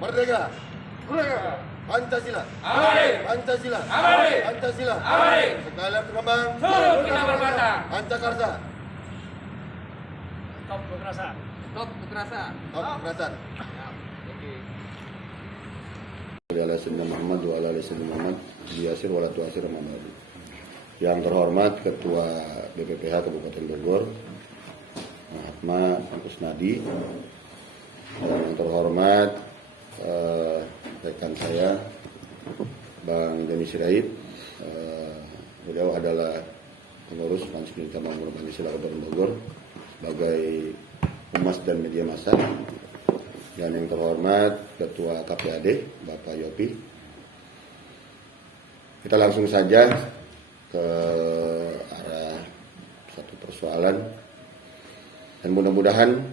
Merdeka. Merdeka. Pancasila. Abadi. Pancasila. Abadi. Pancasila. Abadi. Sekalian berkembang. Seluruh kita berbangsa. Pancakarsa. Stop kekerasan. Stop kekerasan. Stop kekerasan. Ala Sayyidina Muhammad wa ala Sayyidina Muhammad Biasir wa la tuasir Muhammad. Yang terhormat Ketua BPPH Kabupaten Bogor Mahatma Kusnadi, yang terhormat rekan saya Bang Deni Sirait, beliau adalah pengurus Pansus Militer Makmur Pancasila Kabupaten Bogor sebagai humas dan media massa. Dan yang terhormat Ketua KPAD Bapak Yopi. Kita langsung saja ke arah satu persoalan, dan mudah-mudahan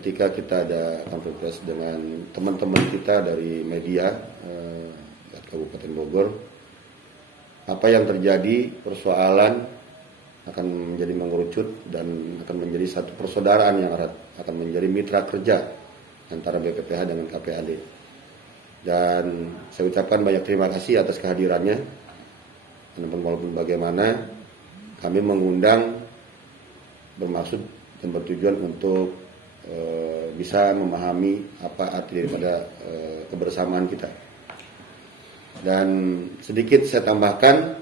ketika kita ada konferensi dengan teman-teman kita dari media Kabupaten Bogor, apa yang terjadi persoalan akan menjadi mengerucut dan akan menjadi satu persaudaraan yang erat, akan menjadi mitra kerja antara BPPH dengan KPAD. Dan saya ucapkan banyak terima kasih atas kehadirannya. Walaupun bagaimana, kami mengundang bermaksud dan bertujuan untuk bisa memahami apa arti daripada kebersamaan kita. Dan sedikit saya tambahkan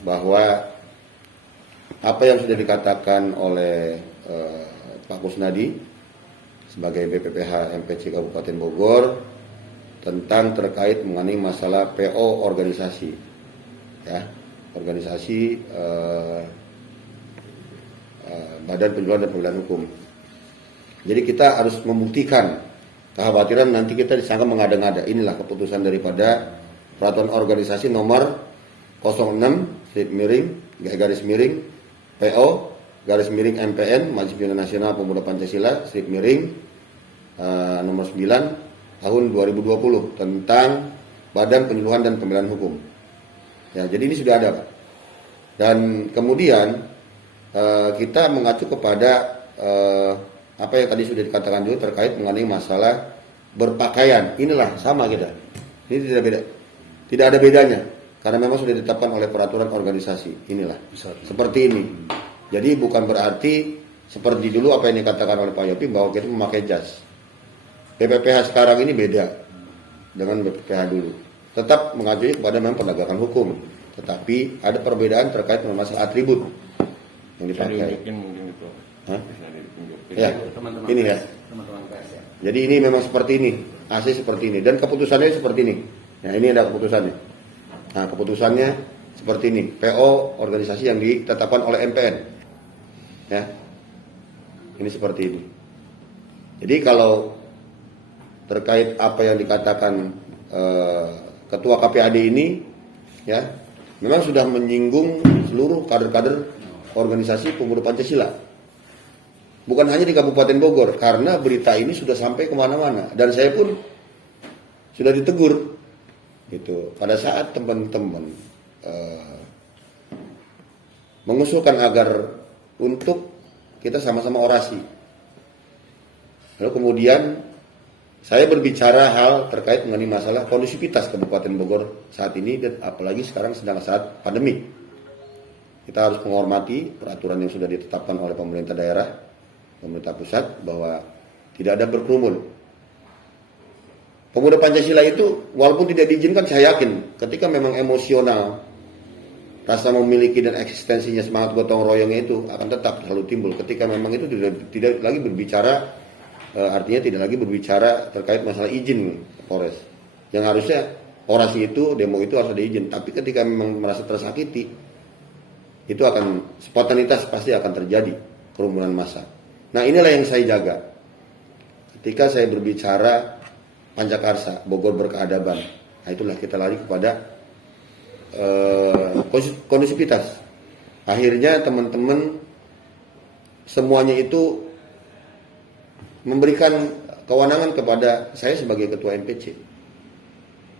bahwa apa yang sudah dikatakan oleh Pak Kusnadi sebagai BPPH MPC Kabupaten Bogor tentang terkait mengenai masalah PO organisasi, ya, organisasi Badan Penjualan dan Pembelian Hukum. Jadi kita harus membuktikan, kekhawatiran nanti kita disangka mengada-ngada. Inilah keputusan daripada Peraturan Organisasi nomor 06/garis-miring PO /MPN Majelis Pimpinan Nasional Pemuda Pancasila nomor 9 tahun 2020 tentang Badan Penyuluhan dan Pembelian Hukum. Ya, jadi ini sudah ada, Pak. Dan kemudian kita mengacu kepada apa yang tadi sudah dikatakan juga terkait mengenai masalah berpakaian. Inilah sama kita. Ini tidak beda. Tidak ada bedanya karena memang sudah ditetapkan oleh peraturan organisasi. Inilah seperti ini. Jadi bukan berarti seperti dulu apa yang dikatakan oleh Pak Yopi bahwa kita memakai jas. BPPH sekarang ini beda dengan BPPH dulu. Tetap mengacu kepada memang penegakan hukum, tetapi ada perbedaan terkait dengan masalah atribut yang dipakai. Ya, ini ya. Jadi ini memang seperti ini, AC seperti ini, dan keputusannya seperti ini. Nah, ini ada keputusannya. Nah, keputusannya seperti ini. PO organisasi yang ditetapkan oleh MPN. Ya, ini seperti ini. Jadi kalau terkait apa yang dikatakan Ketua KPAD ini, ya, memang sudah menyinggung seluruh kader-kader organisasi pemuda Pancasila. Bukan hanya di Kabupaten Bogor, karena berita ini sudah sampai kemana-mana. Dan saya pun sudah ditegur, gitu. Pada saat teman-teman mengusulkan agar untuk kita sama-sama orasi. Lalu kemudian saya berbicara hal terkait mengenai masalah kondusivitas Kabupaten Bogor saat ini, dan apalagi sekarang sedang saat pandemi. Kita harus menghormati peraturan yang sudah ditetapkan oleh pemerintah daerah, pemerintah pusat, bahwa tidak ada berkerumun. Pemuda Pancasila itu walaupun tidak diizinkan, saya yakin ketika memang emosional, rasa memiliki dan eksistensinya, semangat gotong royongnya itu akan tetap selalu timbul ketika memang itu tidak lagi berbicara, artinya tidak lagi berbicara terkait masalah izin Polres. Yang harusnya orasi itu, demo itu harus ada izin. Tapi ketika memang merasa tersakiti, itu akan spontanitas, pasti akan terjadi kerumunan massa. Nah, inilah yang saya jaga. Ketika saya berbicara Pancakarsa, Bogor berkeadaban, nah itulah kita lari kepada kondusivitas. Akhirnya teman-teman semuanya itu memberikan kewenangan kepada saya sebagai ketua MPC.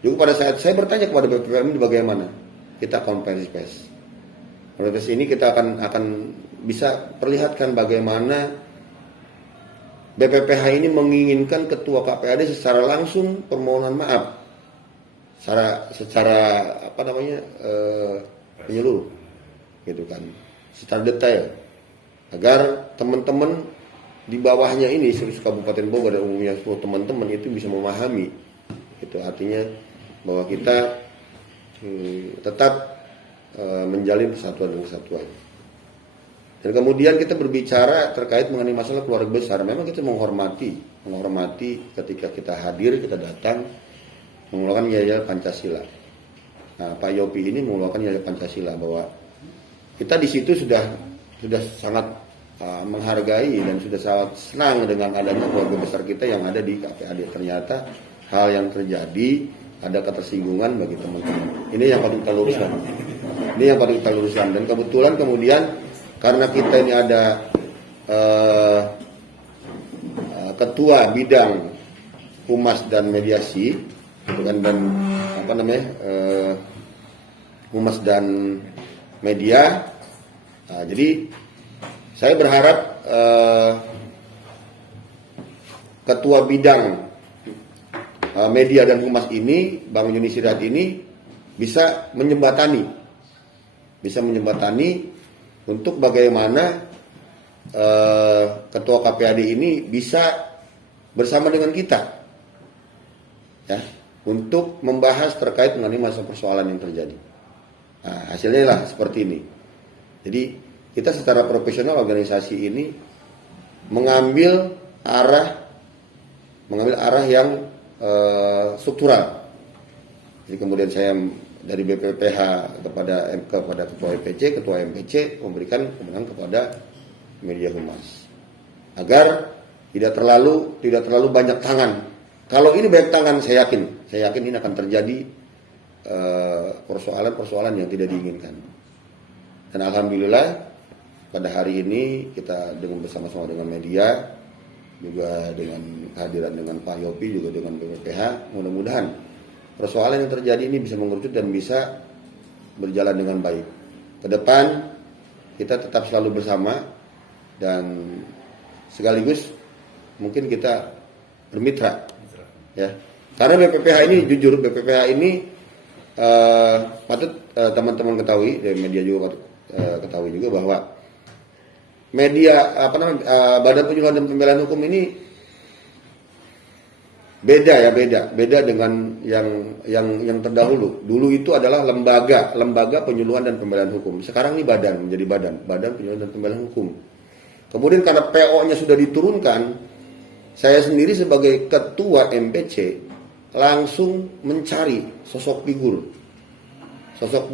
Juga pada saat saya bertanya kepada BPPM ini bagaimana, kita konferensi pers. Konferensi ini kita akan bisa perlihatkan bagaimana BPPH ini menginginkan ketua KPAD secara langsung permohonan maaf secara apa namanya menyeluruh gitu kan, secara detail, agar teman-teman di bawahnya ini seluruh Kabupaten Bogor dan umumnya seluruh teman-teman itu bisa memahami. Itu artinya bahwa kita tetap menjalin persatuan dan kesatuan. Dan kemudian kita berbicara terkait mengenai masalah keluarga besar. Memang kita menghormati ketika kita hadir, kita datang mengeluarkan nilai Pancasila. Nah, Pak Yopi ini mengeluarkan nilai Pancasila, bahwa kita di situ sudah sangat menghargai dan sudah sangat senang dengan adanya keluarga besar kita yang ada di KPAD. Ternyata hal yang terjadi, ada ketersinggungan bagi teman-teman. Ini yang patut kita luruskan. Dan kebetulan kemudian karena kita ini ada ketua bidang humas dan mediasi, gitu kan, dan apa namanya humas dan media. Nah, jadi saya berharap ketua bidang media dan humas ini, Bang Yuni Sirait ini bisa menjembatani untuk bagaimana ketua KPAD ini bisa bersama dengan kita, ya, untuk membahas terkait mengenai masalah persoalan yang terjadi. Nah, hasilnya lah seperti ini. Jadi kita secara profesional organisasi ini mengambil arah yang struktural. Jadi kemudian saya dari BPPH kepada ketua MPC memberikan kewenangan kepada media humas agar tidak terlalu banyak tangan. Kalau ini banyak tangan, saya yakin ini akan terjadi persoalan yang tidak diinginkan. Dan alhamdulillah pada hari ini kita bersama-sama dengan media, juga dengan kehadiran dengan Pak Yopi, juga dengan BPPH, mudah-mudahan persoalan yang terjadi ini bisa mengerucut dan bisa berjalan dengan baik. Ke depan kita tetap selalu bersama dan sekaligus mungkin kita bermitra, ya. Karena BPPH ini jujur, BPPH ini patut teman-teman ketahui, dan media juga patut ketahui juga bahwa media Badan Penyuluhan dan Pembelaan Hukum ini beda dengan yang terdahulu. Dulu itu adalah lembaga penyuluhan dan pembelaan hukum. Sekarang ini menjadi badan penyuluhan dan pembelaan hukum. Kemudian karena PO-nya sudah diturunkan, saya sendiri sebagai ketua MPC langsung mencari sosok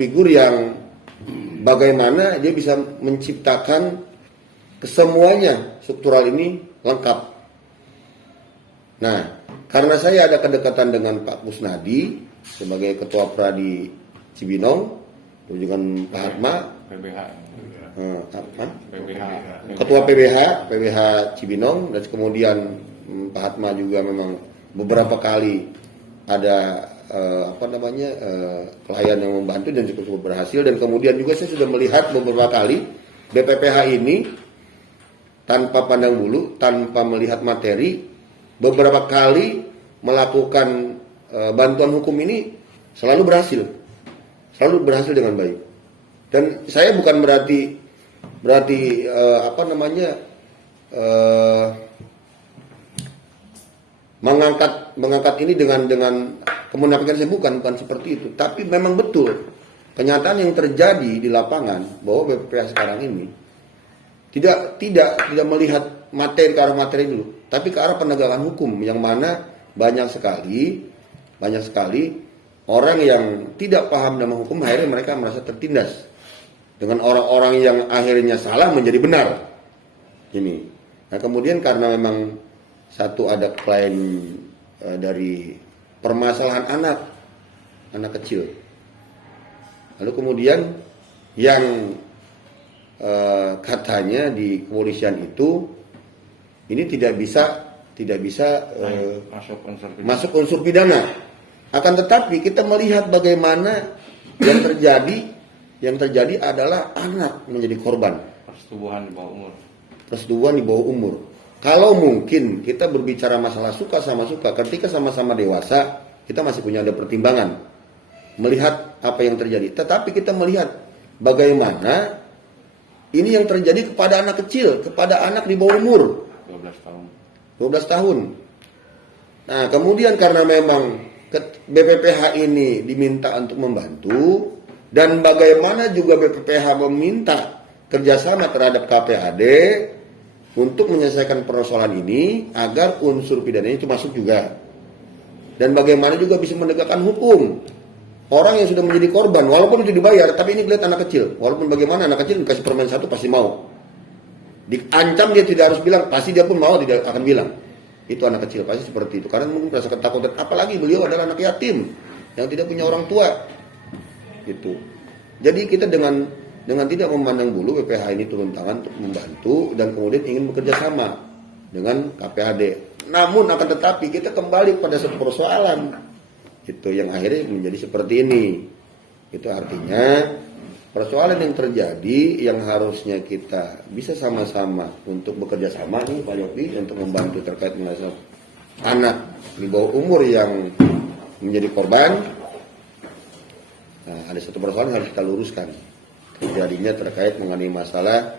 figur yang bagaimana dia bisa menciptakan kesemuanya struktural ini lengkap. Nah, karena saya ada kedekatan dengan Pak Kusnadi sebagai ketua Pradi Cibinong, dan juga Pak Hatma, ketua PBH Cibinong, dan kemudian Pak Hatma juga memang beberapa kali ada klien yang membantu dan cukup berhasil. Dan kemudian juga saya sudah melihat beberapa kali BPPH ini tanpa pandang bulu, tanpa melihat materi, beberapa kali melakukan bantuan hukum ini selalu berhasil dengan baik. Dan saya bukan berarti mengangkat ini dengan kemunafikan. Saya bukan seperti itu, tapi memang betul kenyataan yang terjadi di lapangan bahwa BPPH sekarang ini tidak melihat materi ke arah materi dulu, tapi ke arah penegakan hukum, yang mana banyak sekali orang yang tidak paham nama hukum, akhirnya mereka merasa tertindas dengan orang-orang yang akhirnya salah menjadi benar. Ini. Nah, kemudian karena memang satu ada klien dari permasalahan anak kecil, lalu kemudian yang katanya di kepolisian itu ini tidak bisa masuk unsur pidana. Akan tetapi kita melihat bagaimana yang terjadi adalah anak menjadi korban. Persetubuhan di bawah umur. kalau mungkin kita berbicara masalah suka sama suka, ketika sama-sama dewasa, kita masih punya ada pertimbangan melihat apa yang terjadi. Tetapi kita melihat bagaimana ini yang terjadi kepada anak kecil, kepada anak di bawah umur 12 tahun. 12 tahun. Nah, kemudian karena memang BPPH ini diminta untuk membantu, dan bagaimana juga BPPH meminta kerjasama terhadap KPAD untuk menyelesaikan persoalan ini agar unsur pidananya itu masuk juga. Dan bagaimana juga bisa menegakkan hukum orang yang sudah menjadi korban, walaupun itu dibayar, tapi ini kelihatan anak kecil. Walaupun bagaimana anak kecil dikasih permen satu pasti mau. Diancam dia tidak harus bilang, pasti dia pun mau, tidak akan bilang. Itu anak kecil pasti seperti itu. Karena mungkin merasa ketakutan. Apalagi beliau adalah anak yatim yang tidak punya orang tua. Gitu. Jadi kita dengan tidak memandang bulu, BPH ini turun tangan untuk membantu dan kemudian ingin bekerja sama dengan KPAD. Namun akan tetapi kita kembali pada satu persoalan itu yang akhirnya menjadi seperti ini. Itu artinya persoalan yang terjadi yang harusnya kita bisa sama-sama untuk bekerja sama nih Pak Yopi untuk membantu terkait masalah anak di bawah umur yang menjadi korban. Nah, ada satu persoalan yang harus kita luruskan. Terjadinya terkait mengenai masalah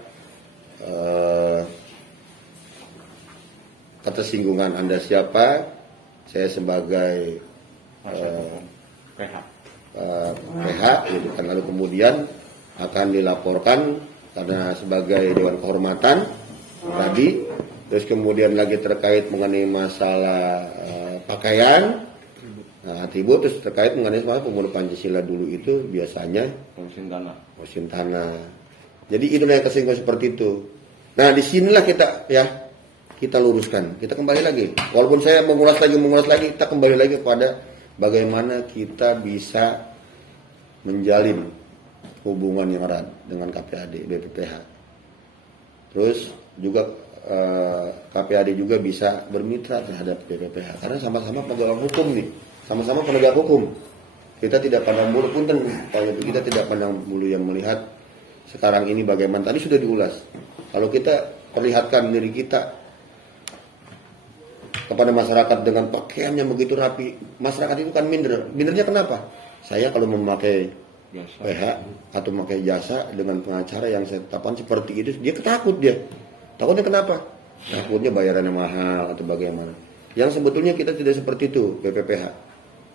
ketersinggungan Anda siapa, saya sebagai PH gitu kan, lalu kemudian akan dilaporkan karena sebagai Dewan Kehormatan tadi, terus kemudian lagi terkait mengenai masalah pakaian, atribut, terus terkait mengenai masalah pemuda Pancasila dulu itu biasanya musim tanah. Jadi itulah yang kesinggung seperti itu. Nah disinilah kita luruskan, kita kembali lagi. Walaupun saya mengulas lagi, kita kembali lagi kepada bagaimana kita bisa menjalin hubungan yang erat dengan KPAD, BPPH. Terus juga KPAD juga bisa bermitra terhadap BPPH karena sama-sama pegang hukum nih, sama-sama penegak hukum. Kita tidak pandang bulu, punten, kita tidak pandang bulu yang melihat sekarang ini bagaimana. Tadi sudah diulas. Kalau kita perlihatkan diri kita kepada masyarakat dengan pakaian yang begitu rapi, masyarakat itu kan minder. Mindernya kenapa? Saya kalau memakai PH atau memakai jasa dengan pengacara yang saya tetapkan seperti itu, dia ketakut dia. Takutnya kenapa? Takutnya bayarannya mahal atau bagaimana. Yang sebetulnya kita tidak seperti itu, BPPH.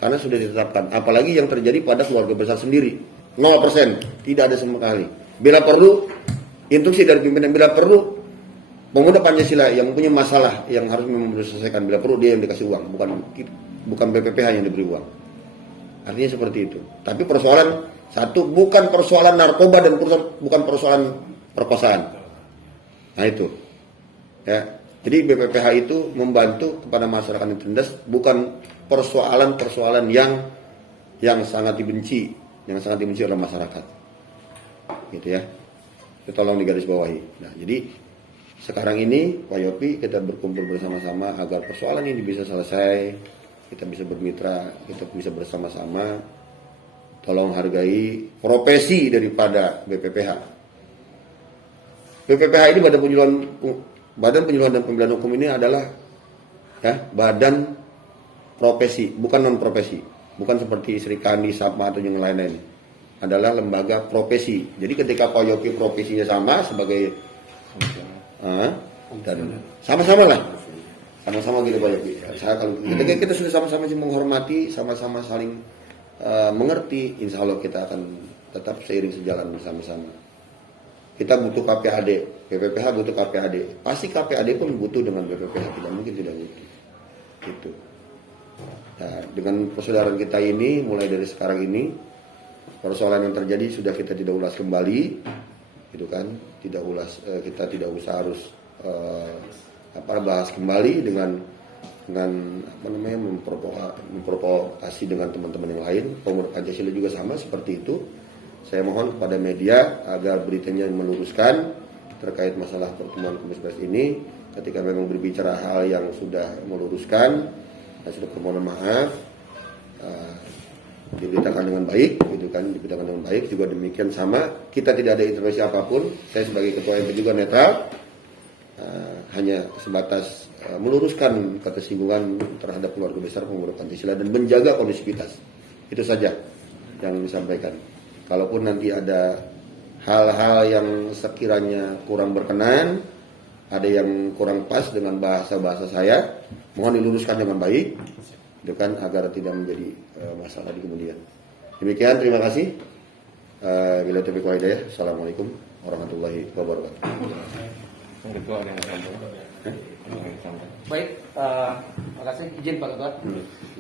Karena sudah ditetapkan. Apalagi yang terjadi pada keluarga besar sendiri. 0%. Tidak ada sama sekali. Bila perlu, instruksi dari pimpinan, bila perlu, pemuda Pancasila yang punya masalah yang harus diselesaikan, bila perlu dia yang dikasih uang, bukan BPPH yang diberi uang. Artinya seperti itu. Tapi persoalan satu, bukan persoalan narkoba dan bukan persoalan perkosaan. Nah itu. Ya. Jadi BPPH itu membantu kepada masyarakat yang tertindas, bukan persoalan-persoalan yang sangat dibenci oleh masyarakat. Gitu ya. Itu tolong digarisbawahi. Nah, jadi sekarang ini Pak Yopi kita berkumpul bersama-sama agar persoalan ini bisa selesai, kita bisa bermitra, kita bisa bersama-sama. Tolong hargai profesi daripada BPPH. BPPH ini Badan Penyuluhan dan Pembinaan Hukum ini adalah badan profesi, bukan non profesi, bukan seperti Sri Kandi, SAPMA atau yang lain-lain. Adalah lembaga profesi. Jadi ketika Pak Yopi profesinya sama sebagai dan sama-sama lah, sama-sama gitu Pak Yopi. Kalau kita sudah sama-sama menghormati, sama-sama saling mengerti, insya Allah kita akan tetap seiring sejalan bersama-sama. Kita butuh KPAD, BPPH butuh KPAD. Pasti KPAD pun butuh dengan BPPH, tidak mungkin tidak butuh. Gitu. Nah, dengan persaudaraan kita ini, mulai dari sekarang ini, persoalan yang terjadi sudah kita tidak ulas kembali, gitu kan? Kita tidak usah harus bahas kembali dengan memprovokasi dengan teman-teman yang lain. Pemuda Pancasila juga sama seperti itu. Saya mohon kepada media agar beritanya meluruskan terkait masalah pertemuan Komisi Pers ini. Ketika memang berbicara hal yang sudah meluruskan, dan sudah permohonan maaf, diberitakan dengan baik, gitu kan? Diberitakan dengan baik. Juga demikian sama, kita tidak ada intervensi apapun. Saya sebagai ketua MP juga netral. hanya sebatas meluruskan ketersinggungan terhadap keluarga besar pemuda Pancasila dan menjaga kondusivitas. Itu saja yang disampaikan. Kalaupun nanti ada hal-hal yang sekiranya kurang berkenan, ada yang kurang pas dengan bahasa-bahasa saya, mohon diluruskan dengan baik, itu kan agar tidak menjadi masalah di kemudian. Demikian, terima kasih. Bila taufiq wal hidayah. Assalamualaikum warahmatullahi wabarakatuh. Baik, terima kasih. Izin Pak Ketua.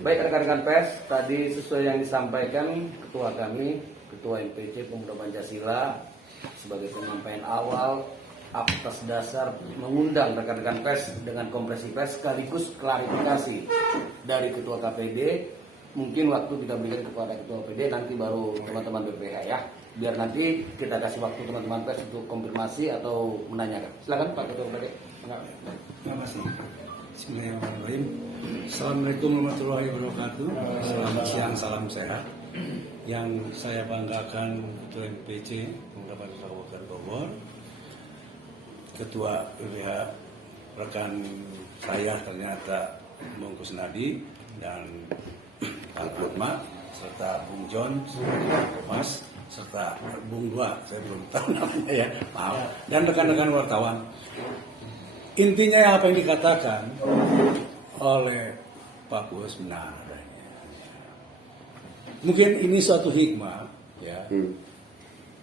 Baik rekan-rekan pers, tadi sesuai yang disampaikan Ketua kami, Ketua MPC Pemuda Pancasila, sebagai penyampaian awal atas dasar mengundang rekan-rekan pers dengan kompresi pers sekaligus klarifikasi dari Ketua KPD. Mungkin waktu kita berikan kepada Ketua KPD, nanti baru teman-teman BPH ya. Biar nanti kita kasih waktu teman-teman pers untuk konfirmasi atau menanyakan. Silakan Pak Ketua KPD. Terima kasih. Bismillahirrahmanirrahim. Assalamualaikum warahmatullahi wabarakatuh. Selamat siang, salam sehat. Yang saya banggakan Ketua MPC Pemuda Pancasila Kabupaten Bogor, Ketua BPH rekan saya ternyata Bung Kusnadi dan Pak Hotma serta Bung John, Mas serta Bung Dua, saya belum tahu namanya ya, maaf, dan rekan-rekan wartawan. Intinya apa yang dikatakan oleh Pak Kus benar adanya. Mungkin ini suatu hikmah, ya.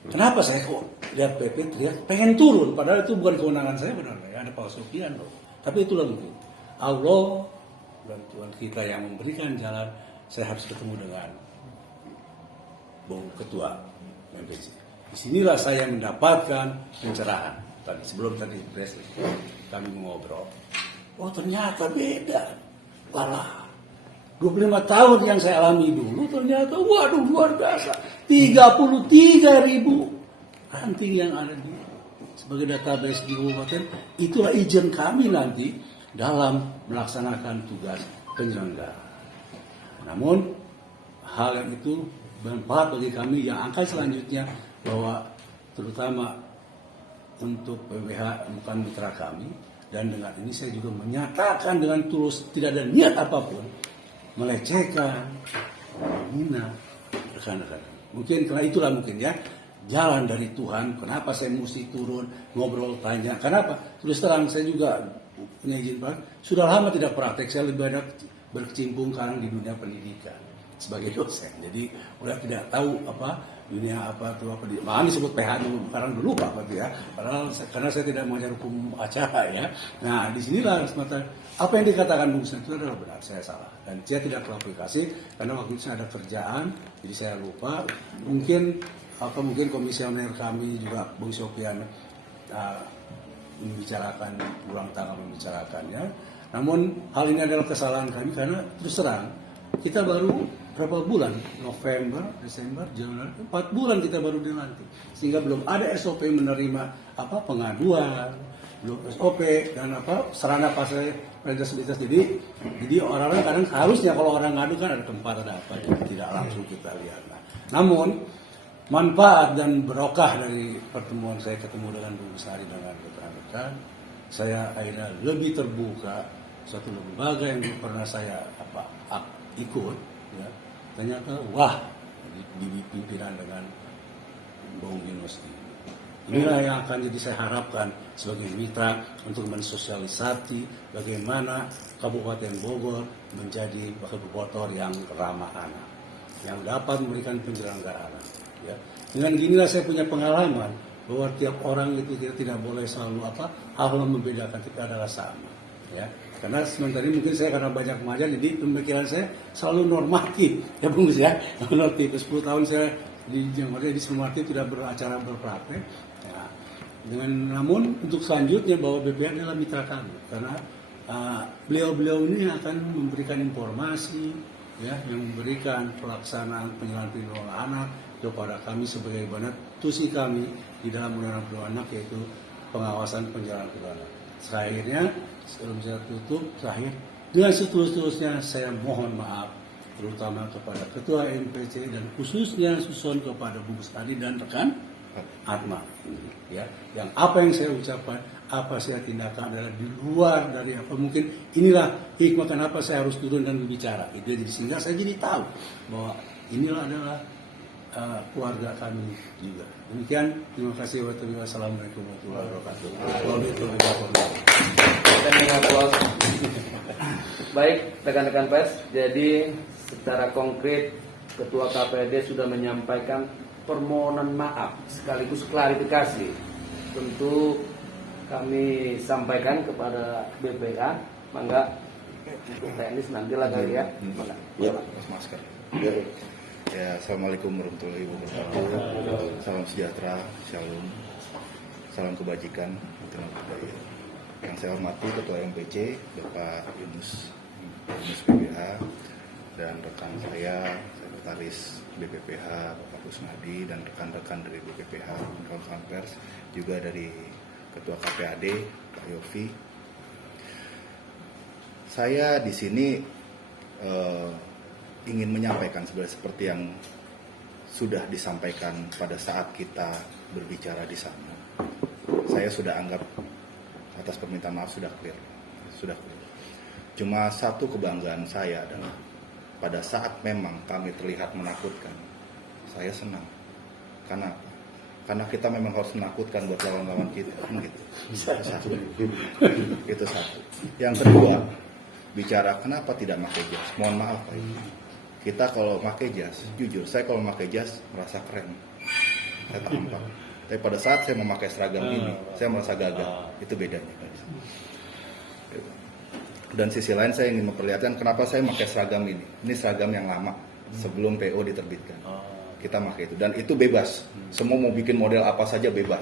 Kenapa saya kok lihat PP teriak pengen turun, padahal itu bukan kewenangan saya benar ya, ada Pak Sofian loh. Tapi itulah mungkin Allah dan Tuhan kita yang memberikan jalan. Saya harus ketemu dengan Bung Ketua MPC. Disinilah saya mendapatkan pencerahan. Tadi sebelum tadi press kami ngobrol. Oh ternyata beda. Walah, 25 tahun yang saya alami dulu ternyata waduh luar biasa. 33.000 ranting yang ada di sebagai database di kabupaten. Itulah izin kami nanti dalam melaksanakan tugas penyelenggara. Namun hal yang itu bermanfaat bagi kami yang angka selanjutnya bahwa terutama untuk PBH bukan mitra kami, dan dengan ini saya juga menyatakan dengan tulus tidak ada niat apapun melecehkan, menghina rekan-rekan. Mungkin karena itulah mungkin ya jalan dari Tuhan. Kenapa saya mesti turun ngobrol tanya? Kenapa? Terus terang saya juga punya izin Pak. Sudah lama tidak praktek. Saya lebih banyak berkecimpung sekarang di dunia pendidikan sebagai dosen. Jadi udah tidak tahu apa dunia apa tuh apa di. Malah disebut PH dulu, sekarang dulu Pak ya. Padahal karena saya tidak mengajar hukum acara ya. Nah disinilah semata apa yang dikatakan Bung Sen itu adalah benar. Saya salah dan saya tidak klarifikasi karena waktu itu saya ada kerjaan, jadi saya lupa. Mungkin komisioner kami juga Bung Sofian membicarakan ulang tahun membicarakannya. Namun hal ini adalah kesalahan kami karena terus terang kita baru berapa bulan, November, Desember, Januari, 4 bulan kita baru dilantik, sehingga belum ada SOP menerima apa pengaduan, belum SOP dan apa sarana fasilitas. Jadi orang-orang kadang harusnya kalau orang ngadu kan ada tempat ada apa, jadi tidak langsung kita lihat. Nah, namun manfaat dan berkah dari pertemuan saya ketemu dengan Bung Sari dengan rekan-rekan, saya akhirnya lebih terbuka. Suatu lembaga yang pernah saya ikut, ya, ternyata wah di pimpinan dengan Bung Yunus. Inilah yang akan jadi saya harapkan sebagai mitra untuk mensosialisasi bagaimana Kabupaten Bogor menjadi kabupaten yang ramah anak, yang dapat memberikan penyelenggaraan. Ya. Dengan ginilah saya punya pengalaman bahwa tiap orang itu tidak boleh selalu hal yang membedakan, kita adalah sama. Ya. Karena sementara ini mungkin saya karena banyak mengajar, jadi pemikiran saya selalu normatif, ya Bung ya, normatif. 10 tahun saya di normatif tidak beracara berpraktek. Ya. Namun untuk selanjutnya bahwa BPH adalah mitra kami, karena beliau-beliau ini akan memberikan informasi, ya, yang memberikan pelaksanaan penyelenggaraan anak kepada kami sebagai tusi kami di dalam undang-undang anak, yaitu pengawasan penyelenggaraan anak. Terakhirnya, sebelum saya tutup, terakhir dengan setulus-tulusnya saya mohon maaf terutama kepada Ketua MPC dan khususnya susun kepada Bung Sadi dan rekan Atma, ya, yang apa yang saya ucapkan apa saya tindakan adalah di luar dari apa mungkin inilah hikmah kenapa saya harus turun dan berbicara itu, jadi sehingga saya jadi tahu bahwa inilah adalah keluarga kami juga. Demikian, terima kasih. Wassalamualaikum warahmatullahi wabarakatuh. Kita mengaplaus. Baik, rekan-rekan pers, jadi secara konkret Ketua KPAD sudah menyampaikan permohonan maaf sekaligus klarifikasi. Tentu kami sampaikan kepada BPH, mangga teknis nantilah kali ya. Mangga. Ya. Masker. Ya. Ya, assalamualaikum warahmatullahi wabarakatuh. Salam sejahtera, shalom, salam kebajikan, terima budaya. Yang saya hormati Ketua MPC Bapak Yunus PBH dan rekan saya Sekretaris BPPH Bapak Kusnadi dan rekan-rekan dari BPPH, rekan pers juga dari Ketua KPAD Pak Yofi. Saya di sini ingin menyampaikan sebenarnya seperti yang sudah disampaikan pada saat kita berbicara di sana. Saya sudah anggap atas permintaan maaf sudah clear. Cuma satu kebanggaan saya adalah pada saat memang kami terlihat menakutkan, saya senang. Karena apa? Karena kita memang harus menakutkan buat lawan-lawan kita, kan gitu. Itu satu. Yang kedua, bicara kenapa tidak pakai jas. Mohon maaf Pak. Kita kalau pakai jas, jujur, saya kalau pakai jas merasa keren, saya tampak. Tapi pada saat saya memakai seragam ini, saya merasa gagah. Itu bedanya. Dan sisi lain saya ingin memperlihatkan kenapa saya memakai seragam ini. Ini seragam yang lama, sebelum PO diterbitkan. Kita pakai itu, dan itu bebas. Semua mau bikin model apa saja bebas.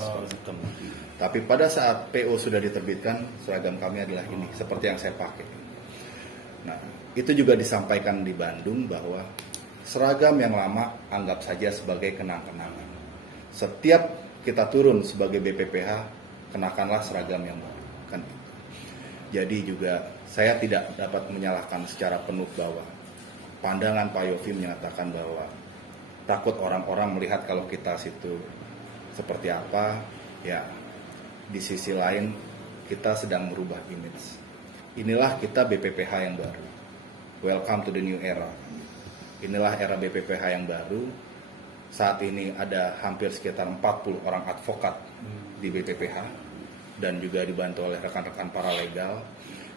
Tapi pada saat PO sudah diterbitkan, seragam kami adalah ini, seperti yang saya pakai. Nah, itu juga disampaikan di Bandung bahwa seragam yang lama anggap saja sebagai kenang-kenangan. Setiap kita turun sebagai BPPH, kenakanlah seragam yang baru. Kan itu. Jadi juga saya tidak dapat menyalahkan secara penuh bahwa pandangan Pak Yofi menyatakan bahwa takut orang-orang melihat kalau kita situ seperti apa. Ya, di sisi lain kita sedang merubah image. Inilah kita BPPH yang baru. Welcome to the new era. Inilah era BPPH yang baru. Saat ini ada hampir sekitar 40 orang advokat di BPPH dan juga dibantu oleh rekan-rekan paralegal.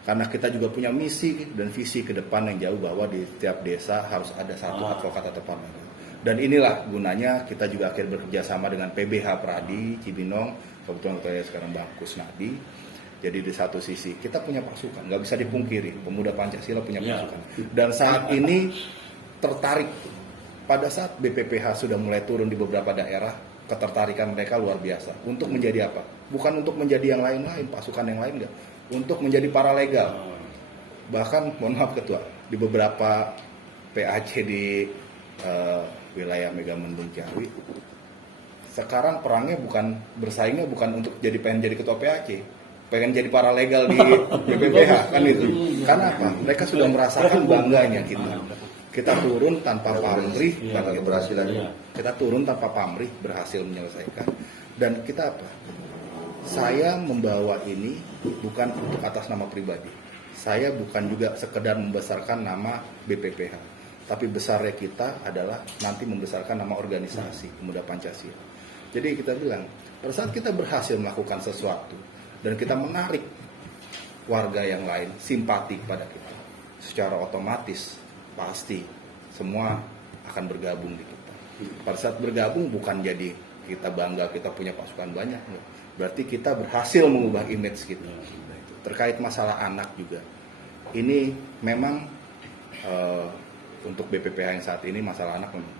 Karena kita juga punya misi dan visi ke depan yang jauh bahwa di setiap desa harus ada satu advokat atau paralegal. Dan inilah gunanya kita juga akhirnya bekerja sama dengan PBH Pradi Cibinong, kebetulan saya sekarang Bang Kusnadi. Jadi di satu sisi kita punya pasukan, nggak bisa dipungkiri, pemuda Pancasila punya pasukan. Dan saat ini tertarik, pada saat BPPH sudah mulai turun di beberapa daerah, ketertarikan mereka luar biasa. Untuk menjadi apa? Bukan untuk menjadi yang lain-lain, pasukan yang lain nggak. Untuk menjadi paralegal. Bahkan, mohon maaf Ketua, di beberapa PAC di wilayah Megamendung Ciawi, sekarang perangnya bersaingnya bukan untuk pengen jadi ketua PAC, pengen jadi paralegal di BPPH kan itu. Karena apa? Mereka sudah merasakan bangganya kita turun tanpa pamrih, keberhasilannya. Kita turun tanpa pamrih berhasil menyelesaikan. Dan kita apa? Saya membawa ini bukan untuk atas nama pribadi. Saya bukan juga sekedar membesarkan nama BPPH, tapi besarnya kita adalah nanti membesarkan nama organisasi Pemuda Pancasila. Jadi kita bilang, pada saat kita berhasil melakukan sesuatu dan kita menarik warga yang lain simpati pada kita, secara otomatis pasti semua akan bergabung di kita. Pada saat bergabung bukan jadi kita bangga kita punya pasukan banyak, berarti kita berhasil mengubah image kita. Terkait masalah anak juga, ini memang untuk BPPH yang saat ini masalah anak memang,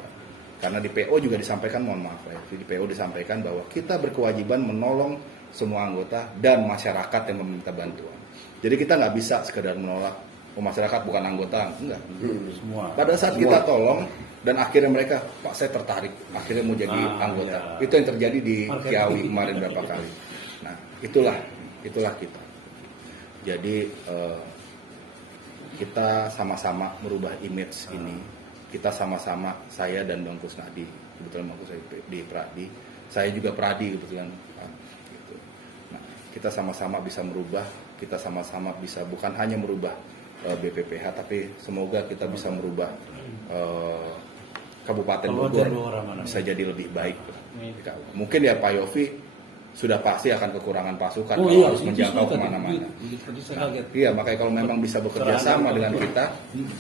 karena di PO juga disampaikan, mohon maaf ya, di PO disampaikan bahwa kita berkewajiban menolong semua anggota dan masyarakat yang meminta bantuan. Jadi kita nggak bisa sekedar menolak, masyarakat bukan anggota, enggak. Semua. Pada saat kita tolong dan akhirnya mereka, Pak saya tertarik, akhirnya mau jadi anggota. Ya. Itu yang terjadi di Ciawi kemarin berapa kali. Nah itulah kita. Jadi kita sama-sama merubah image ini. Kita sama-sama, saya dan Bang Kusnadi, kebetulan Bang Kusnadi di Pradi, saya juga Pradi kebetulan. Gitu. Nah, kita sama-sama bisa merubah, kita sama-sama bisa bukan hanya merubah BPPH, tapi semoga kita bisa merubah Kabupaten Bogor bisa jadi lebih baik. Mungkin ya Pak Yofi sudah pasti akan kekurangan pasukan kalau harus menjangkau kemana-mana. Iya, makanya kalau memang bisa bekerja sama dengan kita,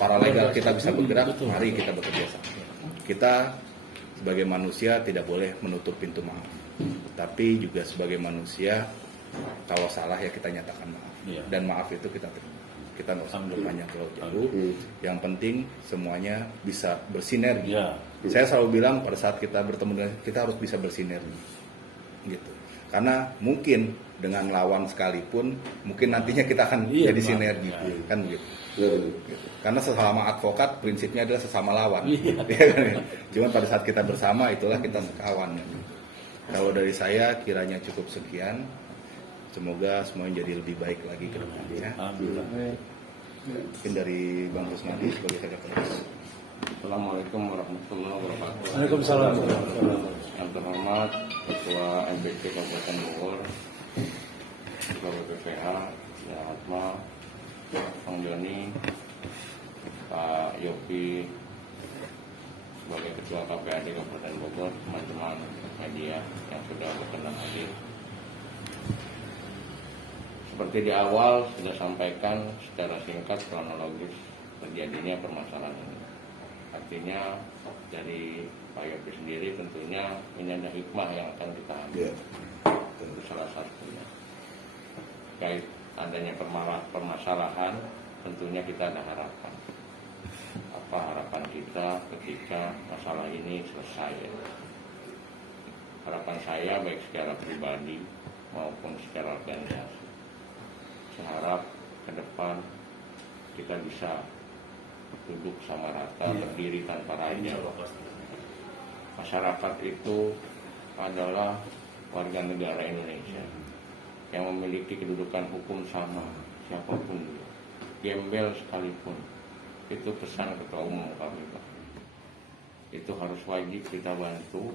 para legal kita bisa bergerak, mari kita bekerja sama. Kita sebagai manusia tidak boleh menutup pintu maaf, tapi juga sebagai manusia kalau salah ya kita nyatakan maaf. Dan maaf itu kita nggak usah banyak terlalu jauh. Yang penting semuanya bisa bersinergi. Saya selalu bilang pada saat kita bertemu dengan kita harus bisa bersinergi, gitu. Karena mungkin dengan lawan sekalipun, mungkin nantinya kita akan jadi sinergi, kan gitu. Gitu. Karena sesama advokat prinsipnya adalah sesama lawan. Cuman pada saat kita bersama itulah kita sekawan. Kalau dari saya kiranya cukup sekian. Semoga semuanya jadi lebih baik lagi ke depannya. Mungkin dari Bang Kusnadi sebagai sekretaris. Assalamualaikum warahmatullahi wabarakatuh. Waalaikumsalam. Yang terhormat Ketua MPC Kabupaten Bogor, Ketua BPPH, Ya Atma, Bang Joni, Pak Yopi, sebagai Ketua KPAD Kabupaten Bogor, teman-teman media yang sudah berkenan hadir. Seperti di awal sudah sampaikan secara singkat kronologis terjadinya permasalahan ini. Artinya dari Pak Yopi sendiri tentunya ini ada hikmah yang akan kita ambil. Tentu salah satunya terkait adanya permasalahan, tentunya kita ada harapan. Apa harapan kita ketika masalah ini selesai? Harapan saya baik secara pribadi maupun secara organisasi, saya harap ke depan kita bisa duduk sama rata, berdiri tanpa raja. Masyarakat itu adalah warga negara Indonesia yang memiliki kedudukan hukum sama siapapun dia, gembel sekalipun. Itu pesan Ketua Umum kami, Pak. Itu harus wajib kita bantu,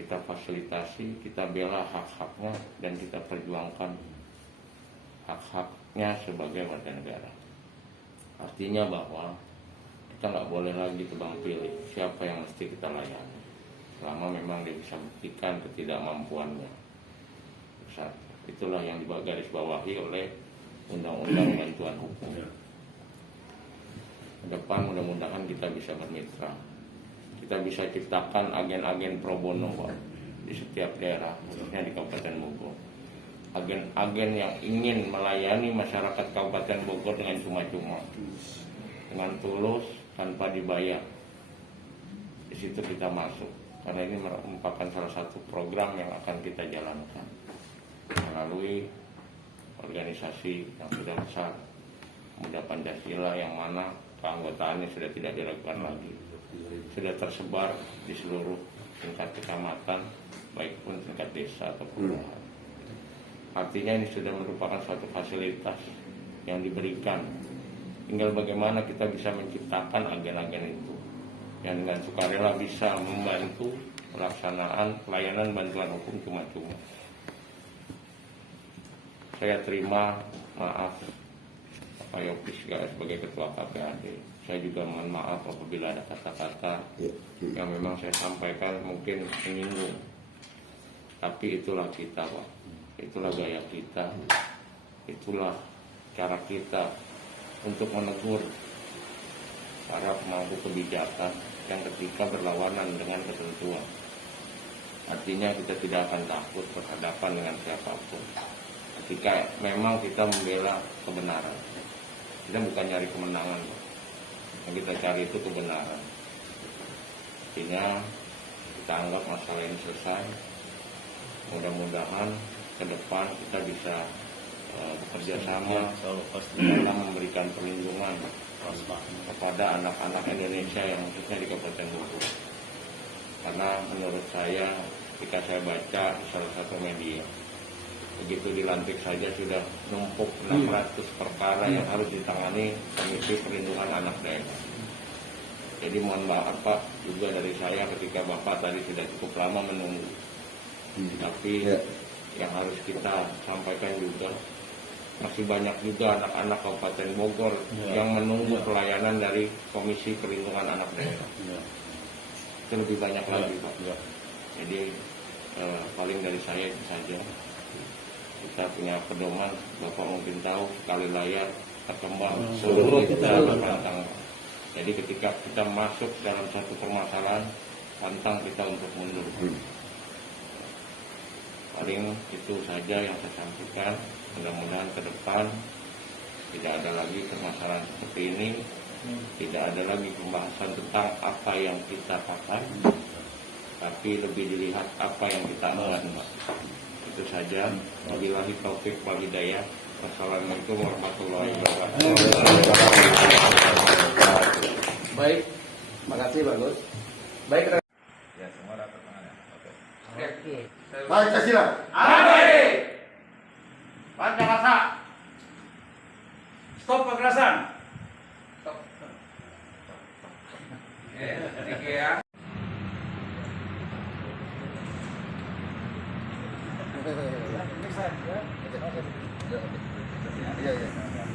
kita fasilitasi, kita bela hak-haknya, dan kita perjuangkan hak-haknya sebagai warga negara. Artinya bahwa kita nggak boleh lagi tebang pilih siapa yang mesti kita layani, selama memang dia bisa buktikan ketidakmampuannya. Itulah yang digarisbawahi oleh Undang-Undang Bantuan Hukum. Ke depan mudah-mudahan kita bisa bermitra, kita bisa ciptakan agen-agen pro bono di setiap daerah, khususnya di Kabupaten Bogor. Agen-agen yang ingin melayani masyarakat Kabupaten Bogor dengan cuma-cuma, dengan tulus, tanpa dibayar. Di situ kita masuk, karena ini merupakan salah satu program yang akan kita jalankan melalui organisasi yang sudah besar, Pemuda Pancasila, yang mana keanggotaannya sudah tidak diragukan lagi, sudah tersebar di seluruh tingkat kecamatan, baik pun tingkat desa atau kelurahan. Artinya ini sudah merupakan suatu fasilitas yang diberikan. Tinggal bagaimana kita bisa menciptakan agen-agen itu yang dengan sukarela bisa membantu pelaksanaan pelayanan bantuan hukum cuma-cuma. Saya terima maaf Pak Yopi sebagai Ketua KPAD. Saya juga mohon maaf apabila ada kata-kata yang memang saya sampaikan mungkin menyinggung. Tapi itulah kita, Pak. Itulah gaya kita, itulah cara kita untuk menegur para pemangku kebijakan yang ketika berlawanan dengan ketentuan. Artinya kita tidak akan takut berhadapan dengan siapapun ketika memang kita membela kebenaran. Kita bukan nyari kemenangan, yang kita cari itu kebenaran. Artinya kita anggap masalah ini selesai. Mudah-mudahan ke depan kita bisa bekerja sama dalam memberikan perlindungan kepada anak-anak Indonesia yang khususnya di Kabupaten Bogor. Karena menurut saya, ketika saya baca di salah satu media, begitu dilantik saja sudah numpuk 600 perkara yang harus ditangani Komisi Perlindungan Anak Daerah. Jadi mohon maaf Pak juga dari saya ketika Bapak tadi sudah cukup lama menunggu. Tapi yang harus kita sampaikan juga. Masih banyak juga anak-anak Kabupaten Bogor yang menunggu pelayanan dari Komisi Perlindungan Anak Daerah. Itu lebih banyak lagi, Pak. Jadi paling dari saya itu saja. Kita punya pedoman, Bapak mungkin tahu, sekali layar terkembang seluruh kita berpantang. Jadi ketika kita masuk dalam satu permasalahan, pantang kita untuk mundur. Paling itu saja yang saya sampaikan. Mudah-mudahan ke depan tidak ada lagi permasalahan seperti ini, tidak ada lagi pembahasan tentang apa yang kita pakai, tapi lebih dilihat apa yang kita amalkan. Itu saja. Wabillahi taufik wal hidayah. Wassalamualaikum warahmatullahi wabarakatuh. Baik, makasih bagus. Baik, Ya, semua dapat tangannya. Oke. Pancasila. Pancasila. Stop kekerasan. Stop. Thank you ya. Iya, iya.